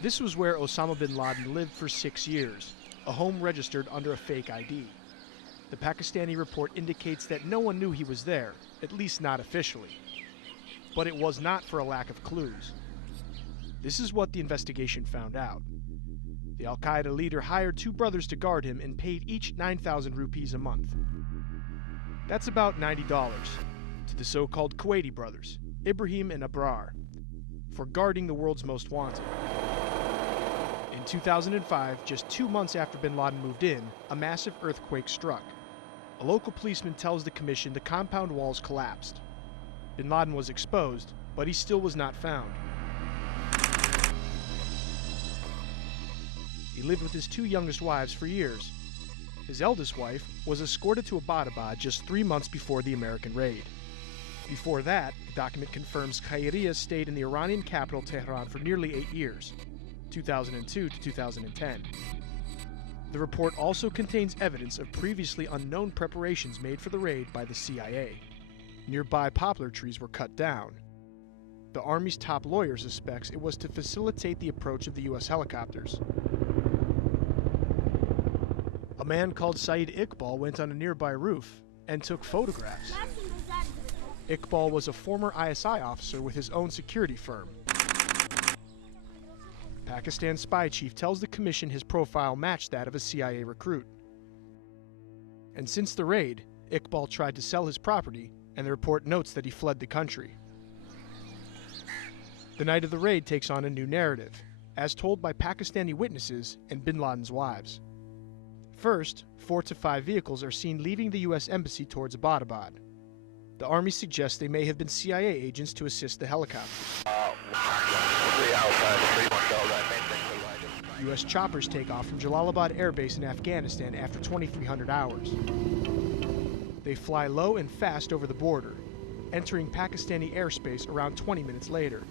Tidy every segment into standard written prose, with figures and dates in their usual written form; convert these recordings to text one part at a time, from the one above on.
This was where Osama bin Laden lived for 6 years, a home registered under a fake ID. The Pakistani report indicates that no one knew he was there, at least not officially. But it was not for a lack of clues. This is what the investigation found out. The Al-Qaeda leader hired 2 brothers to guard him and paid each 9,000 rupees a month. That's about $90 to the so-called Kuwaiti brothers, Ibrahim and Abrar, for guarding the world's most wanted. In 2005, just 2 months after bin Laden moved in, a massive earthquake struck. A local policeman tells the commission the compound walls collapsed. Bin Laden was exposed, but he still was not found. He lived with his 2 youngest wives for years. His eldest wife was escorted to Abbottabad just 3 months before the American raid. Before that, the document confirms Khairiyah stayed in the Iranian capital Tehran for nearly 8 years, 2002 to 2010. The report also contains evidence of previously unknown preparations made for the raid by the CIA. Nearby poplar trees were cut down. The Army's top lawyer suspects it was to facilitate the approach of the U.S. helicopters. A man called Saeed Iqbal went on a nearby roof and took photographs. Iqbal was a former ISI officer with his own security firm. Pakistan's spy chief tells the commission his profile matched that of a CIA recruit. And since the raid, Iqbal tried to sell his property, and the report notes that he fled the country. The night of the raid takes on a new narrative, as told by Pakistani witnesses and bin Laden's wives. First, 4 to 5 vehicles are seen leaving the U.S. Embassy towards Abbottabad. The Army suggests they may have been CIA agents to assist the helicopters. U.S. choppers take off from Jalalabad Air Base in Afghanistan after 2,300 hours. They fly low and fast over the border, entering Pakistani airspace around 20 minutes later.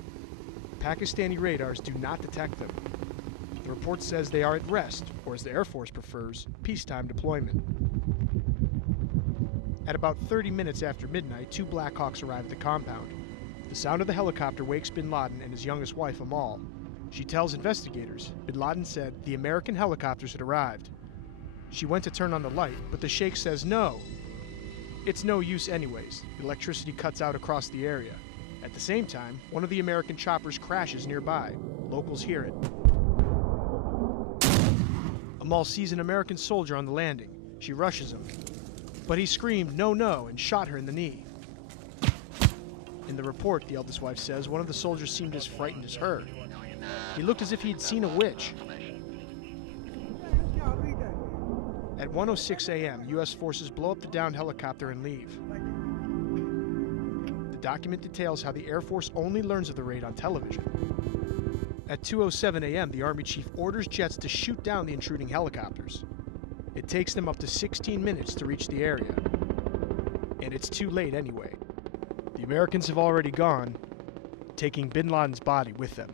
Pakistani radars do not detect them. The report says they are at rest, or as the Air Force prefers, peacetime deployment. At about 30 minutes after midnight, 2 Blackhawks arrive at the compound. The sound of the helicopter wakes bin Laden and his youngest wife, Amal. She tells investigators bin Laden said the American helicopters had arrived. She went to turn on the light, but the sheikh says no. It's no use anyways. The electricity cuts out across the area. At the same time, one of the American choppers crashes nearby. Locals hear it. Amal sees an American soldier on the landing. She rushes him. But he screamed, "No, no," and shot her in the knee. In the report, the eldest wife says, one of the soldiers seemed as frightened as her. He looked as if he'd seen a witch. At 1:06 a.m., U.S. forces blow up the downed helicopter and leave. The document details how the Air Force only learns of the raid on television. At 2:07 a.m., the Army chief orders jets to shoot down the intruding helicopters. It takes them up to 16 minutes to reach the area. And it's too late anyway. The Americans have already gone, taking bin Laden's body with them.